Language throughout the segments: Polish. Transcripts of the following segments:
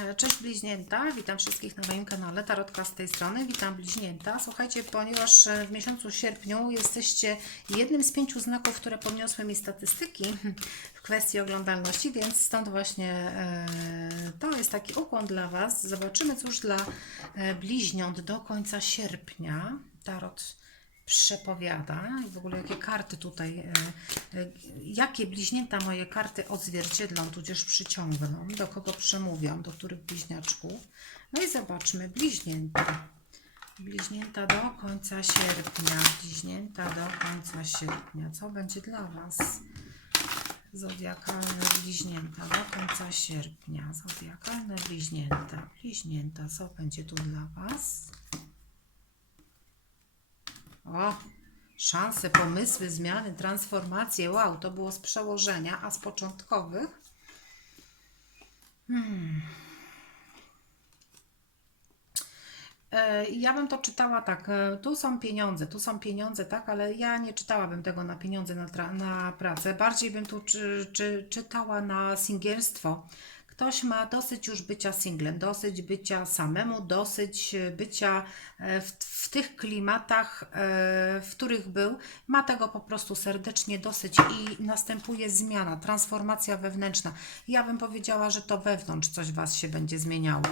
E, Cześć bliźnięta, witam wszystkich na moim kanale Tarotka z tej strony, witam bliźnięta. Słuchajcie, ponieważ e, w miesiącu sierpniu jesteście jednym z pięciu znaków, które podniosły mi statystyki w kwestii oglądalności, więc stąd właśnie e, to jest taki ukłon dla Was. Zobaczymy cóż dla bliźniąt do końca sierpnia. Tarot przepowiada i w ogóle jakie karty tutaj, e, e, jakie bliźnięta moje karty odzwierciedlą, tudzież przyciągną, do kogo przemówią, do których bliźniaczków. No i zobaczmy, bliźnięta. Bliźnięta do końca sierpnia, bliźnięta do końca sierpnia. Co będzie dla Was? Zodiakalne bliźnięta do końca sierpnia. Zodiakalne bliźnięta. Bliźnięta, co będzie tu dla Was? O, szanse, pomysły, zmiany, transformacje. Wow, to było z przełożenia, a z początkowych. E, Ja bym to czytała tak, e, tu są pieniądze, tu są pieniądze, tak, ale ja nie czytałabym tego na pieniądze, na, na pracę. Bardziej bym tu czy, czy, czytała na singielstwo. Ktoś ma dosyć już bycia singlem, dosyć bycia samemu, dosyć e, bycia e, w, w tych klimatach, e, w których był. Ma tego po prostu serdecznie dosyć i następuje zmiana, transformacja wewnętrzna. Ja bym powiedziała, że to wewnątrz coś Was się będzie zmieniało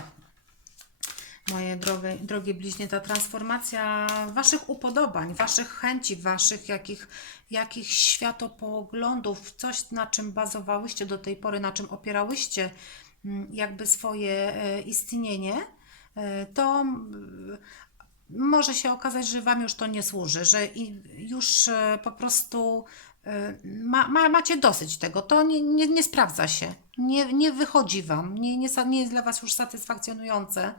moje drogie, drogie bliźnie, ta transformacja Waszych upodobań, Waszych chęci, Waszych jakich, jakich światopoglądów, coś na czym bazowałyście do tej pory, na czym opierałyście mm, jakby swoje e, istnienie, e, to mm, może się okazać, że Wam już to nie służy, że już e, po prostu ma, ma, macie dosyć tego. To nie, nie, nie sprawdza się, nie, nie wychodzi Wam, nie, nie, nie jest dla Was już satysfakcjonujące.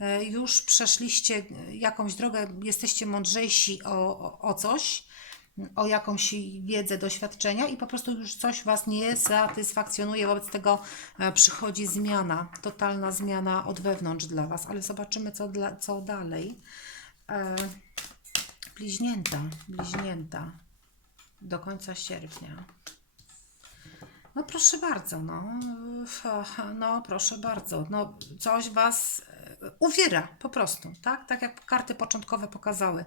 E, Już przeszliście jakąś drogę, jesteście mądrzejsi o, o, o coś, o jakąś wiedzę, doświadczenia i po prostu już coś Was nie satysfakcjonuje. Wobec tego e, przychodzi zmiana, totalna zmiana od wewnątrz dla Was, ale zobaczymy, co, dla, co dalej. E, bliźnięta, bliźnięta do końca sierpnia. No proszę bardzo, no, no proszę bardzo, no coś Was uwiera po prostu, tak? Tak jak karty początkowe pokazały.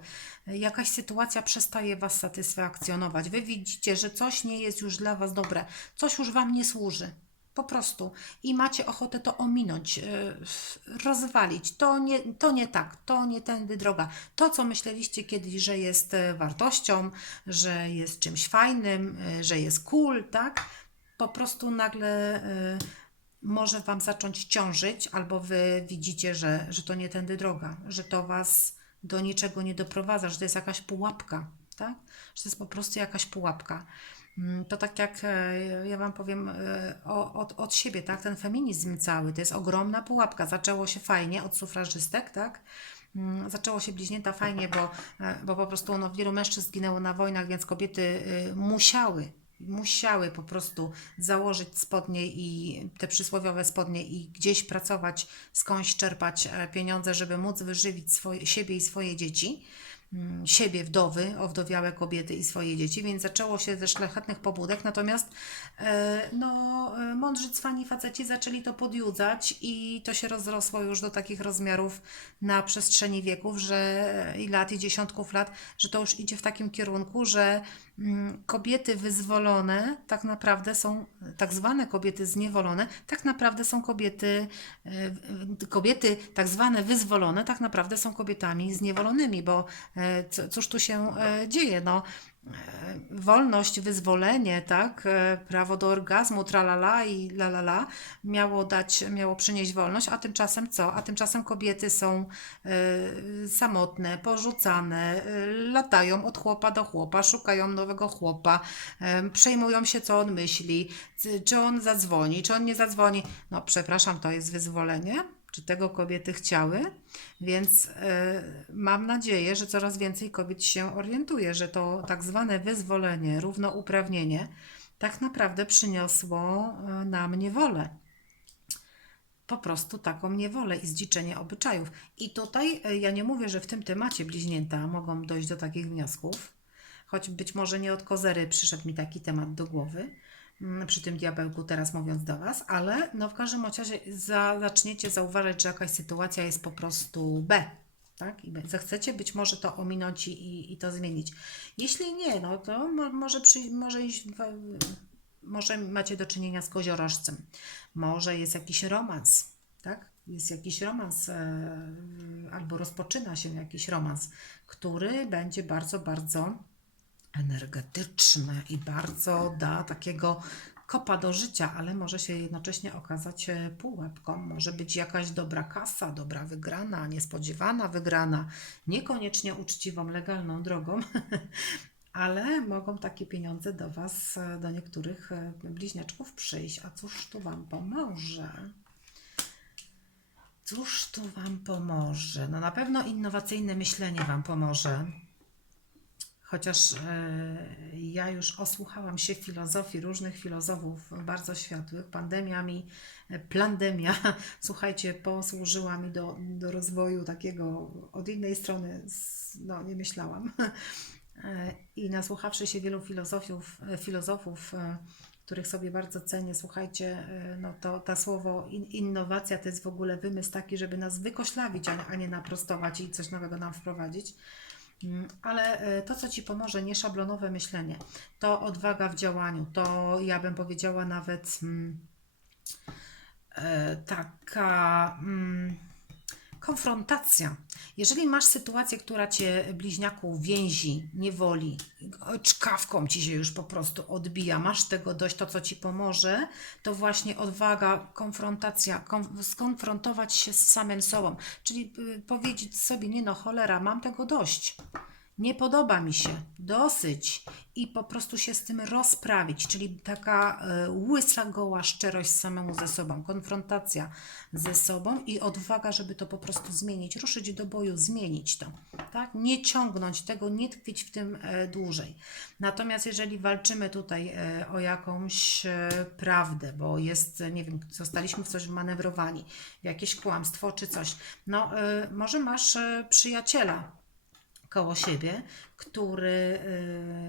Jakaś sytuacja przestaje Was satysfakcjonować. Wy widzicie, że coś nie jest już dla Was dobre, coś już Wam nie służy. Po prostu. I macie ochotę to ominąć, e, rozwalić. To nie, to nie tak, to nie tędy droga. To, co myśleliście kiedyś, że jest e, wartością, że jest czymś fajnym, e, że jest cool, tak? po prostu nagle może Wam zacząć ciążyć, albo Wy widzicie, że, że to nie tędy droga, że to Was do niczego nie doprowadza, że to jest jakaś pułapka, tak? Że to jest po prostu jakaś pułapka. Mm, To tak jak e, ja Wam powiem e, od, od siebie, tak? Ten feminizm cały to jest ogromna pułapka. Zaczęło się fajnie od sufrażystek, tak? Mm, Zaczęło się bliźnięta fajnie, bo, e, bo po prostu no, wielu mężczyzn zginęło na wojnach, więc kobiety y, musiały musiały po prostu założyć spodnie i te przysłowiowe spodnie i gdzieś pracować, skądś czerpać e, pieniądze, żeby móc wyżywić swoje, siebie i swoje dzieci. Mm, Siebie, wdowy, owdowiałe kobiety i swoje dzieci, więc zaczęło się ze szlachetnych pobudek, natomiast e, no, e, mądrzy cwani faceci zaczęli to podjudzać i to się rozrosło już do takich rozmiarów na przestrzeni wieków, że i lat, i dziesiątków lat, że to już idzie w takim kierunku, że mm, kobiety wyzwolone tak naprawdę są, tak zwane kobiety zniewolone, tak naprawdę są kobiety, e, kobiety tak zwane wyzwolone, tak naprawdę są kobietami zniewolonymi, bo cóż tu się e, dzieje? No, e, wolność, wyzwolenie, tak, e, prawo do orgazmu, tralala i lalala, miało dać, miało przynieść wolność, a tymczasem co? A tymczasem kobiety są e, samotne, porzucane, e, latają od chłopa do chłopa, szukają nowego chłopa, e, przejmują się, co on myśli, czy on zadzwoni, czy on nie zadzwoni. No, przepraszam, to jest wyzwolenie? Czy tego kobiety chciały? Więc e, mam nadzieję, że coraz więcej kobiet się orientuje, że to tak zwane wyzwolenie, równouprawnienie tak naprawdę przyniosło e, nam niewolę po prostu taką niewolę i zdziczenie obyczajów. I tutaj e, ja nie mówię, że w tym temacie bliźnięta mogą dojść do takich wniosków, choć być może nie od kozery przyszedł mi taki temat do głowy. Mm, przy tym diabełku teraz mówiąc do Was, ale no w każdym razie za, zaczniecie zauważać, że jakaś sytuacja jest po prostu B. Tak? I zechcecie być może to ominąć i, i, to zmienić. Jeśli nie, no to mo, może, przy, może iść może macie do czynienia z koziorożcem, może jest jakiś romans, tak? Jest jakiś romans, e, albo rozpoczyna się jakiś romans, który będzie bardzo, bardzo energetyczny i bardzo da takiego kopa do życia, ale może się jednocześnie okazać e, pułapką. Może być jakaś dobra kasa, dobra wygrana, niespodziewana wygrana, niekoniecznie uczciwą, legalną drogą, ale mogą takie pieniądze do Was, e, do niektórych e, bliźniaczków przyjść. A cóż tu Wam pomoże? Cóż tu Wam pomoże? No na pewno innowacyjne myślenie Wam pomoże. Chociaż e, ja już osłuchałam się filozofii różnych filozofów bardzo światłych, pandemia mi, e, plandemia, słuchajcie, posłużyła mi do, do rozwoju takiego od innej strony, no nie myślałam. E, I nasłuchawszy się wielu filozofów, filozofów, których sobie bardzo cenię, słuchajcie, no to to słowo in, innowacja to jest w ogóle wymysł taki, żeby nas wykoślawić, a, a nie naprostować i coś nowego nam wprowadzić. Mm, Ale e, to, co Ci pomoże, nieszablonowe myślenie, to odwaga w działaniu, to ja bym powiedziała nawet mm, e, taka mm, konfrontacja. Jeżeli masz sytuację, która Cię bliźniaku więzi, niewoli, czkawką Ci się już po prostu odbija, masz tego dość, to co Ci pomoże, to właśnie odwaga, konfrontacja, konf- skonfrontować się z samym sobą, czyli powiedzieć sobie, nie no cholera, mam tego dość. Nie podoba mi się, dosyć i po prostu się z tym rozprawić, czyli taka e, łysa goła szczerość samemu ze sobą, konfrontacja ze sobą i odwaga, żeby to po prostu zmienić, ruszyć do boju, zmienić to, tak? Nie ciągnąć tego, nie tkwić w tym e, dłużej. Natomiast jeżeli walczymy tutaj e, o jakąś prawdę, bo jest, nie wiem, zostaliśmy w coś wmanewrowani, w jakieś kłamstwo czy coś, no może masz przyjaciela, koło siebie, który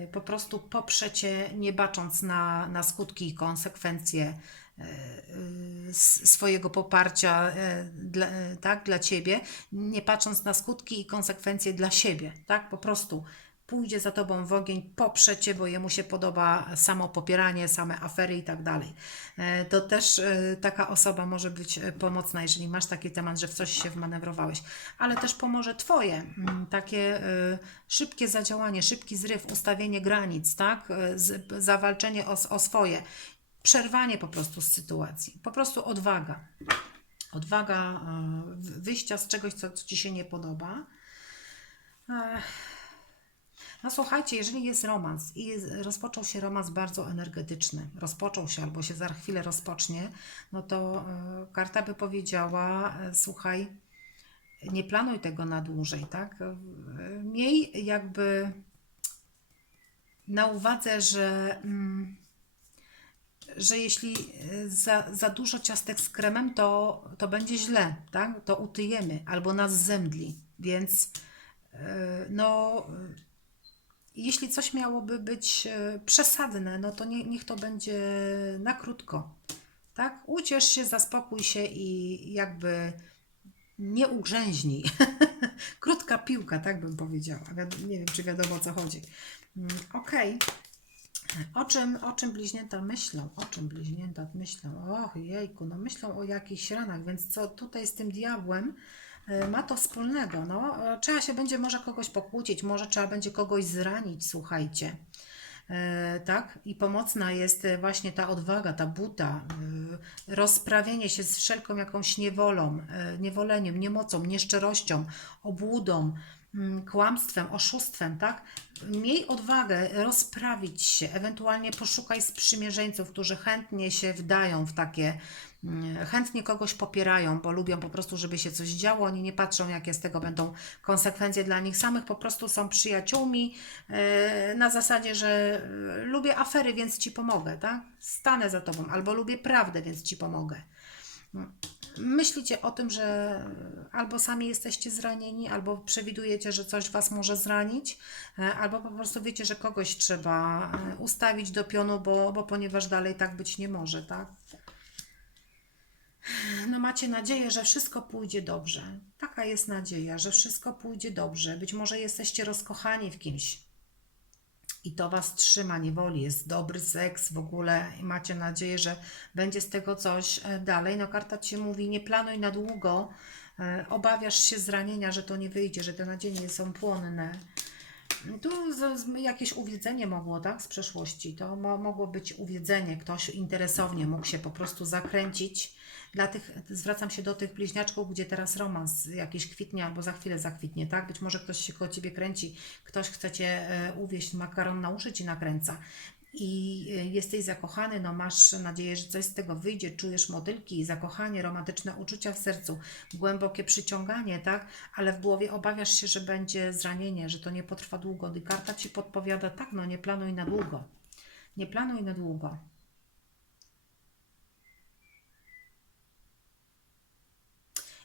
y, po prostu poprze cię, nie bacząc na, na skutki i konsekwencje y, swojego poparcia y, dla, tak, dla ciebie, nie patrząc na skutki i konsekwencje dla siebie, tak, po prostu pójdzie za tobą w ogień, poprze cię, bo jemu się podoba samo popieranie, same afery i tak dalej. E, To też e, taka osoba może być e, pomocna, jeżeli masz taki temat, że w coś się wmanewrowałeś, ale też pomoże Twoje mm, takie szybkie zadziałanie, szybki zryw, ustawienie granic, tak? Zawalczenie o, o swoje, przerwanie po prostu z sytuacji, po prostu odwaga. Odwaga wyjścia z czegoś, co Ci się nie podoba. Ech. No słuchajcie, jeżeli jest romans i rozpoczął się romans bardzo energetyczny, rozpoczął się albo się za chwilę rozpocznie, no to e, karta by powiedziała, e, słuchaj, nie planuj tego na dłużej, tak? E, Miej jakby na uwadze, że, mm, że jeśli za, za dużo ciastek z kremem, to, to będzie źle, tak? To utyjemy albo nas zemdli, więc no jeśli coś miałoby być e, przesadne, no to nie, niech to będzie na krótko. Tak? Uciesz się, zaspokój się i jakby nie ugrzęźnij. Krótka piłka, tak bym powiedziała. Nie wiem, czy wiadomo o co chodzi. Mm, Okej. O czym, o czym bliźnięta myślą? O czym bliźnięta myślą? Och, jejku, no myślą o jakichś ranach, więc co tutaj z tym diabłem ma to wspólnego? No, e, trzeba się będzie może kogoś pokłócić, może trzeba będzie kogoś zranić, słuchajcie. E, tak? I pomocna jest e, właśnie ta odwaga, ta buta, e, rozprawienie się z wszelką jakąś niewolą, e, niewoleniem, niemocą, nieszczerością, obłudą, mm, kłamstwem, oszustwem, tak? Miej odwagę rozprawić się, ewentualnie poszukaj sprzymierzeńców, którzy chętnie się wdają w takie, chętnie kogoś popierają, bo lubią po prostu, żeby się coś działo, oni nie patrzą, jakie z tego będą konsekwencje dla nich samych, po prostu są przyjaciółmi e, na zasadzie, że e, lubię afery, więc Ci pomogę, tak? Stanę za Tobą, albo lubię prawdę, więc Ci pomogę. myślicie o tym, że albo sami jesteście zranieni, albo przewidujecie, że coś Was może zranić, e, albo po prostu wiecie, że kogoś trzeba e, ustawić do pionu, bo, bo ponieważ dalej tak być nie może, tak? No macie nadzieję, że wszystko pójdzie dobrze. Taka jest nadzieja, że wszystko pójdzie dobrze. Być może jesteście rozkochani w kimś i to Was trzyma niewoli. Jest dobry seks w ogóle i macie nadzieję, że będzie z tego coś e, dalej. No karta Ci mówi, nie planuj na długo. E, Obawiasz się zranienia, że to nie wyjdzie, że te nadzieje są płonne. Tu jakieś uwiedzenie mogło, tak, z przeszłości. To mo, mogło być uwiedzenie. Ktoś interesownie mógł się po prostu zakręcić. Dla tych, zwracam się do tych bliźniaczków, gdzie teraz romans jakiś kwitnie albo za chwilę zakwitnie, tak? Być może ktoś się koło Ciebie kręci, ktoś chce Cię e, uwieść, makaron na uszy Ci nakręca i e, jesteś zakochany, no masz nadzieję, że coś z tego wyjdzie, czujesz motylki, zakochanie, romantyczne uczucia w sercu, głębokie przyciąganie, tak? Ale w głowie obawiasz się, że będzie zranienie, że to nie potrwa długo. I karta Ci podpowiada, tak, no nie planuj na długo. Nie planuj na długo.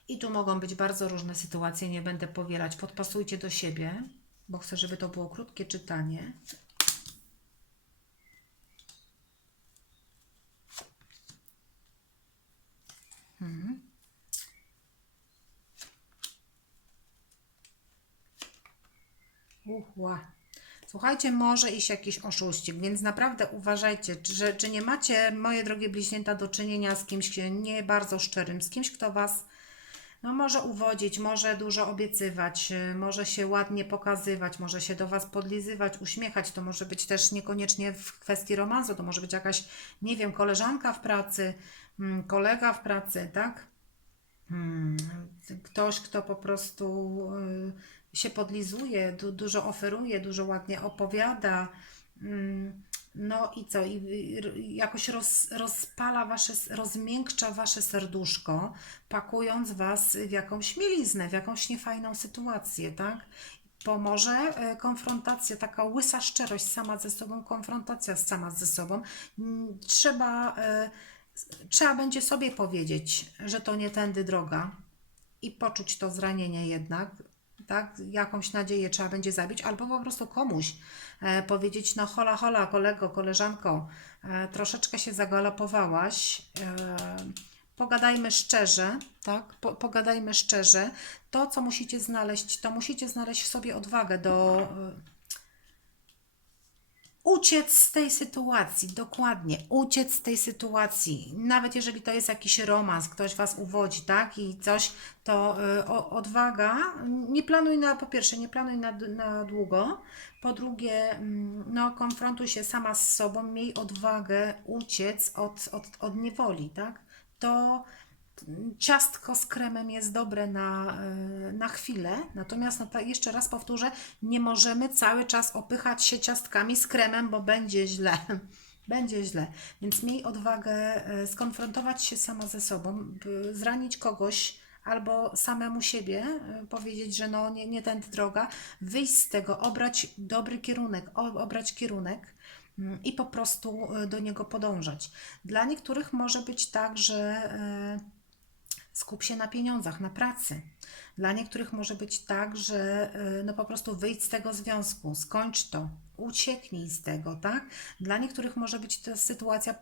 I tu mogą być bardzo różne sytuacje, nie będę powielać. Podpasujcie do siebie, bo chcę, żeby to było krótkie czytanie. Uchła. Słuchajcie, może iść jakiś oszuścik, więc naprawdę uważajcie, czy- czy nie macie, moje drogie bliźnięta, do czynienia z kimś nie bardzo szczerym, z kimś, kto Was no, może uwodzić, może dużo obiecywać, y, może się ładnie pokazywać, może się do Was podlizywać, uśmiechać. To może być też niekoniecznie w kwestii romansu, to może być jakaś, nie wiem, koleżanka w pracy, mm, kolega w pracy, tak? Hmm, ktoś, kto po prostu y, się podlizuje, du, dużo oferuje, dużo ładnie opowiada. No i co? I i jakoś roz, rozpala wasze, rozmiękcza wasze serduszko, pakując was w jakąś mieliznę, w jakąś niefajną sytuację, tak? Pomoże e, konfrontacja, taka łysa szczerość sama ze sobą, konfrontacja sama ze sobą. Mm, Trzeba, e, trzeba będzie sobie powiedzieć, że to nie tędy droga i poczuć to zranienie jednak, tak? Jakąś nadzieję trzeba będzie zabić, albo po prostu komuś e, powiedzieć, no hola, hola, kolego, koleżanko, e, troszeczkę się zagalopowałaś, e, pogadajmy szczerze, tak? Po, pogadajmy szczerze. To, co musicie znaleźć, to musicie znaleźć w sobie odwagę do... Uciec z tej sytuacji, dokładnie, uciec z tej sytuacji. Nawet jeżeli to jest jakiś romans, ktoś was uwodzi, tak, i coś, to y, o, odwaga, nie planuj na, po pierwsze, nie planuj na, na długo, po drugie, mm, no, konfrontuj się sama z sobą, miej odwagę uciec od, od, od niewoli, tak, to ciastko z kremem jest dobre na, y, na chwilę, natomiast no jeszcze raz powtórzę, nie możemy cały czas opychać się ciastkami z kremem, bo będzie źle. Będzie źle. Więc miej odwagę y, skonfrontować się sama ze sobą, zranić kogoś albo samemu siebie, y, powiedzieć, że no nie, nie droga, wyjść z tego, obrać dobry kierunek, obrać kierunek mm, i po prostu do niego podążać. Dla niektórych może być tak, że Skup się na pieniądzach, na pracy. Dla niektórych może być tak, że y, no po prostu wyjdź z tego związku, skończ to, ucieknij z tego, tak? Dla niektórych może być to sytuacja,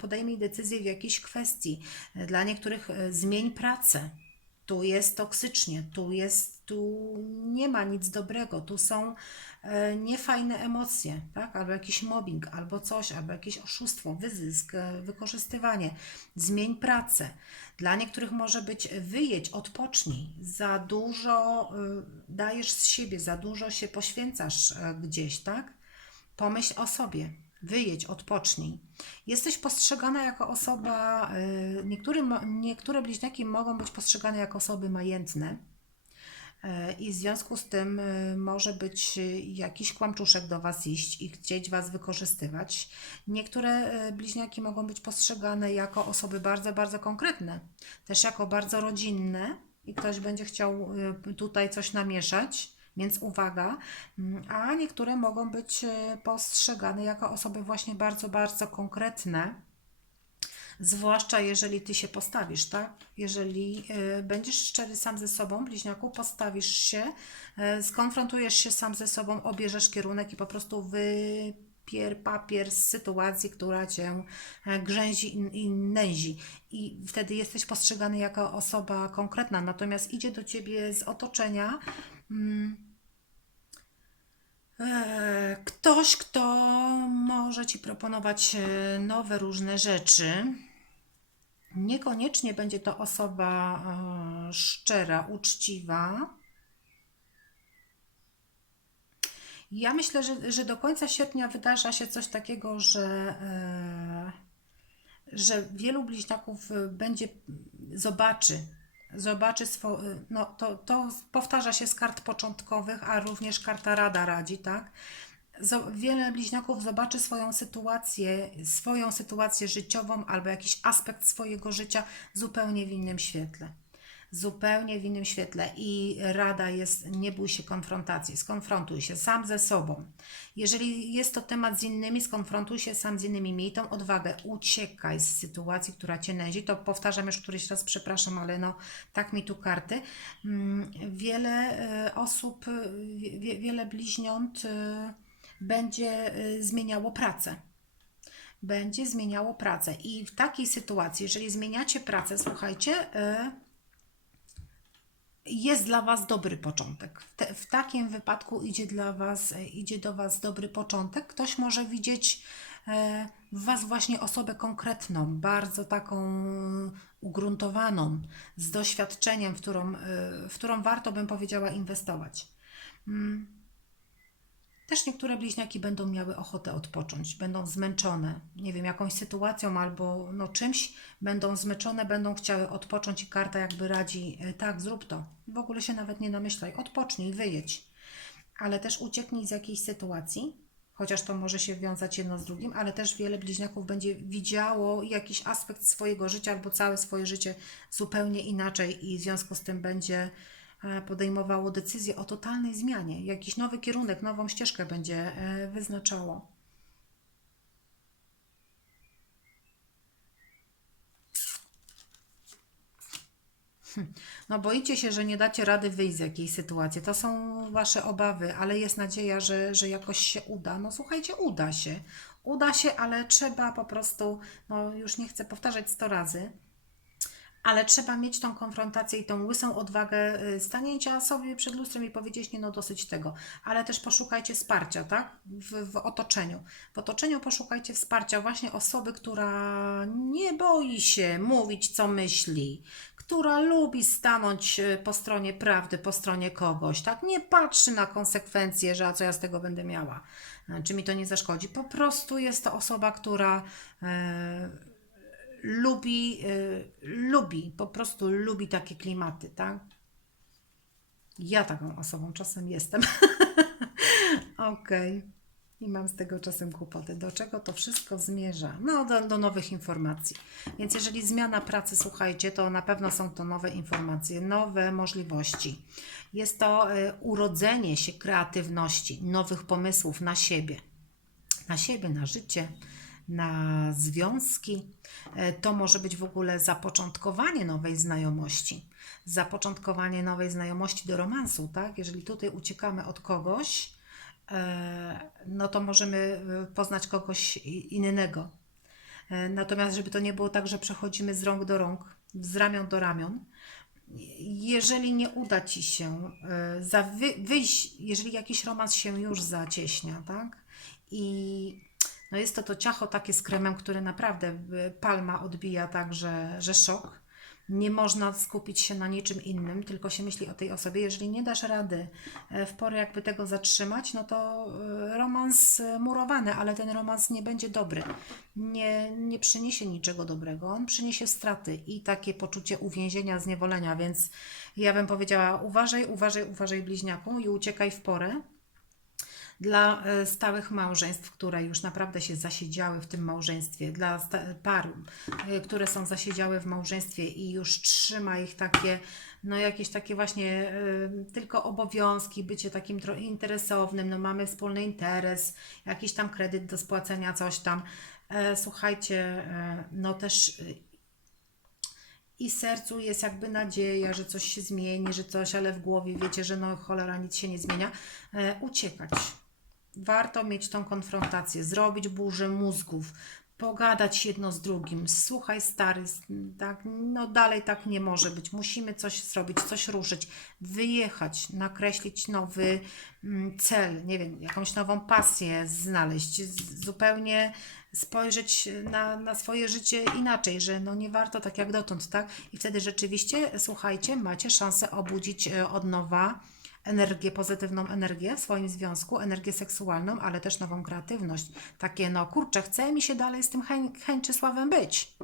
podejmij decyzję w jakiejś kwestii. Dla niektórych y, zmień pracę. Tu jest toksycznie, tu jest, tu nie ma nic dobrego, tu są e, niefajne emocje, tak? Albo jakiś mobbing, albo coś, albo jakieś oszustwo, wyzysk, e, wykorzystywanie. Zmień pracę. Dla niektórych może być wyjedź, odpocznij. Za dużo y, dajesz z siebie, za dużo się poświęcasz e, gdzieś, tak? Pomyśl o sobie. Wyjedź, odpocznij. Jesteś postrzegana jako osoba, y, niektórym, niektóre bliźniaki mogą być postrzegane jako osoby majętne. E, I w związku z tym y, może być y, jakiś kłamczuszek do Was iść i chcieć Was wykorzystywać. Niektóre y, bliźniaki mogą być postrzegane jako osoby bardzo, bardzo konkretne, też jako bardzo rodzinne i ktoś będzie chciał y, tutaj coś namieszać, więc uwaga. Mm, A niektóre mogą być y, postrzegane jako osoby właśnie bardzo, bardzo konkretne Zwłaszcza jeżeli ty się postawisz, tak? Jeżeli y, będziesz szczery sam ze sobą, bliźniaku, postawisz się, y, skonfrontujesz się sam ze sobą, obierzesz kierunek i po prostu wypier papier z sytuacji, która cię e, grzęzi i, i nęzi. I wtedy jesteś postrzegany jako osoba konkretna, natomiast idzie do ciebie z otoczenia. Mm, e, Ktoś, kto może ci proponować e, nowe różne rzeczy. Niekoniecznie będzie to osoba e, szczera, uczciwa. Ja myślę, że, że do końca sierpnia wydarza się coś takiego, że, że wielu bliźniaków będzie zobaczy, zobaczy swo, e, no to, to powtarza się z kart początkowych, a również karta Rada radzi, tak? Wiele bliźniaków zobaczy swoją sytuację, swoją sytuację życiową albo jakiś aspekt swojego życia zupełnie w innym świetle. Zupełnie w innym świetle. I rada jest: nie bój się konfrontacji, skonfrontuj się sam ze sobą. Jeżeli jest to temat z innymi, skonfrontuj się sam z innymi, miej tą odwagę, uciekaj z sytuacji, która cię nędzi. To powtarzam już któryś raz, przepraszam, ale no tak mi tu karty. Mm, Wiele e, osób, e, wie, wiele bliźniąt. e, będzie zmieniało pracę. Będzie zmieniało pracę. I w takiej sytuacji, jeżeli zmieniacie pracę, słuchajcie, jest dla Was dobry początek. Te, w takim wypadku idzie dla Was, e, idzie do Was dobry początek. Ktoś może widzieć e, w Was właśnie osobę konkretną, bardzo taką ugruntowaną, z doświadczeniem, w którą, e, w którą warto bym powiedziała inwestować. Też niektóre bliźniaki będą miały ochotę odpocząć, będą zmęczone, nie wiem, jakąś sytuacją albo no, czymś, będą zmęczone, będą chciały odpocząć i karta jakby radzi, e, tak, zrób to. W ogóle się nawet nie namyślaj, odpocznij, wyjedź. Ale też ucieknij z jakiejś sytuacji, chociaż to może się wiązać jedno z drugim, ale też wiele bliźniaków będzie widziało jakiś aspekt swojego życia albo całe swoje życie zupełnie inaczej i w związku z tym będzie podejmowało decyzję o totalnej zmianie, jakiś nowy kierunek, nową ścieżkę będzie e, wyznaczało. No boicie się, że nie dacie rady wyjść z jakiejś sytuacji. To są wasze obawy, ale jest nadzieja, że, że jakoś się uda. No słuchajcie, uda się. Uda się, ale trzeba po prostu, no już nie chcę powtarzać 100 razy, ale trzeba mieć tą konfrontację i tą łysą odwagę y, stanięcia sobie przed lustrem i powiedzieć, nie no dosyć tego. Ale też poszukajcie wsparcia, tak? W, w otoczeniu. W otoczeniu poszukajcie wsparcia właśnie osoby, która nie boi się mówić, co myśli, która lubi stanąć y, po stronie prawdy, po stronie kogoś, tak? Nie patrzy na konsekwencje, że a co ja z tego będę miała, czy mi to nie zaszkodzi. Po prostu jest to osoba, która e, lubi, y, lubi, po prostu lubi takie klimaty, tak? Ja taką osobą czasem jestem. Okej. I mam z tego czasem kłopoty. Do czego to wszystko zmierza? No, do, do nowych informacji. Więc jeżeli zmiana pracy, słuchajcie, to na pewno są to nowe informacje, nowe możliwości. Jest to y, urodzenie się kreatywności, nowych pomysłów na siebie na siebie, na życie, na związki. E, To może być w ogóle zapoczątkowanie nowej znajomości. Zapoczątkowanie nowej znajomości do romansu, tak? Jeżeli tutaj uciekamy od kogoś, e, no to możemy e, poznać kogoś innego. Natomiast, żeby to nie było tak, że przechodzimy z rąk do rąk, z ramion do ramion, jeżeli nie uda Ci się wyjść, jeżeli jakiś romans się już zacieśnia, tak? I no jest to to ciacho takie z kremem, które naprawdę y, palma odbija tak, że, że szok. Nie można skupić się na niczym innym, tylko się myśli o tej osobie. Jeżeli nie dasz rady e, w porę jakby tego zatrzymać, no to e, romans e, murowany, ale ten romans nie będzie dobry. Nie, nie przyniesie niczego dobrego. On przyniesie straty i takie poczucie uwięzienia, zniewolenia, więc ja bym powiedziała uważaj, uważaj, uważaj bliźniaku i uciekaj w porę dla e, stałych małżeństw, które już naprawdę się zasiedziały w tym małżeństwie, dla par, e, które są zasiedziałe w małżeństwie i już trzyma ich takie, no jakieś takie właśnie e, tylko obowiązki, bycie takim trochę interesownym, no mamy wspólny interes, jakiś tam kredyt do spłacenia, coś tam. e, słuchajcie, no też i sercu jest jakby nadzieja, że coś się zmieni, że coś, ale w głowie wiecie, że no cholera, nic się nie zmienia, e, uciekać. Warto mieć tą konfrontację, zrobić burzę mózgów, pogadać jedno z drugim. Słuchaj, stary, tak, no dalej tak nie może być. Musimy coś zrobić, coś ruszyć, wyjechać, nakreślić nowy mm, cel, nie wiem, jakąś nową pasję znaleźć, zupełnie spojrzeć na, na swoje życie inaczej, że no nie warto tak jak dotąd, tak? I wtedy rzeczywiście, słuchajcie, macie szansę obudzić e, od nowa energię, pozytywną energię w swoim związku, energię seksualną, ale też nową kreatywność. Takie, no kurczę, chce mi się dalej z tym Hen- Chęczysławem być.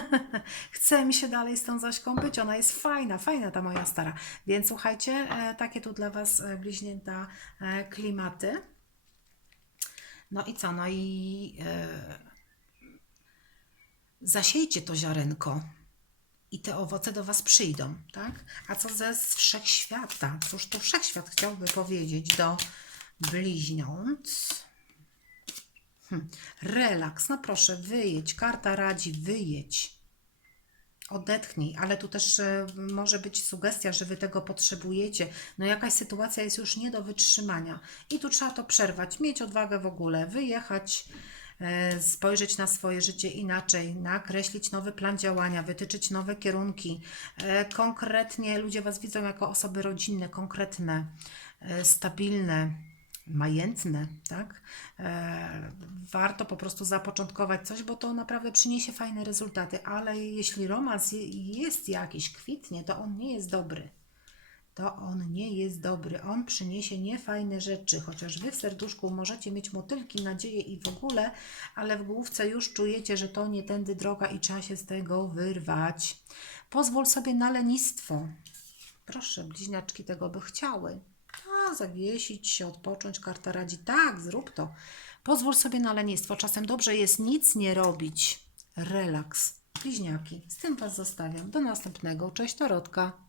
chce mi się dalej z tą Zośką być. Ona jest fajna, fajna ta moja stara. Więc słuchajcie, e, takie tu dla Was e, bliźnięta e, klimaty. No i co? No i zasiejcie to ziarenko i te owoce do Was przyjdą, tak? A co ze wszechświata? Cóż tu wszechświat chciałby powiedzieć do bliźniąt? Hm. Relaks, no proszę, wyjedź. Karta radzi, wyjedź. Odetchnij, ale tu też e, może być sugestia, że Wy tego potrzebujecie. No jakaś sytuacja jest już nie do wytrzymania i tu trzeba to przerwać, mieć odwagę w ogóle, wyjechać, spojrzeć na swoje życie inaczej, nakreślić nowy plan działania, wytyczyć nowe kierunki. E, Konkretnie ludzie Was widzą jako osoby rodzinne, konkretne, e, stabilne, majętne, tak? E, warto po prostu zapoczątkować coś, bo to naprawdę przyniesie fajne rezultaty, ale jeśli romans je- jest jakiś, kwitnie, to on nie jest dobry. To on nie jest dobry. On przyniesie niefajne rzeczy, chociaż wy w serduszku możecie mieć motylki, nadzieję i w ogóle, ale w główce już czujecie, że to nie tędy droga i trzeba się z tego wyrwać. Pozwól sobie na lenistwo. Proszę, bliźniaczki tego by chciały. A, zawiesić się, odpocząć. Karta radzi, tak, zrób to. Pozwól sobie na lenistwo. Czasem dobrze jest nic nie robić. Relaks. Bliźniaki. Z tym Was zostawiam. Do następnego. Cześć, Dorotka.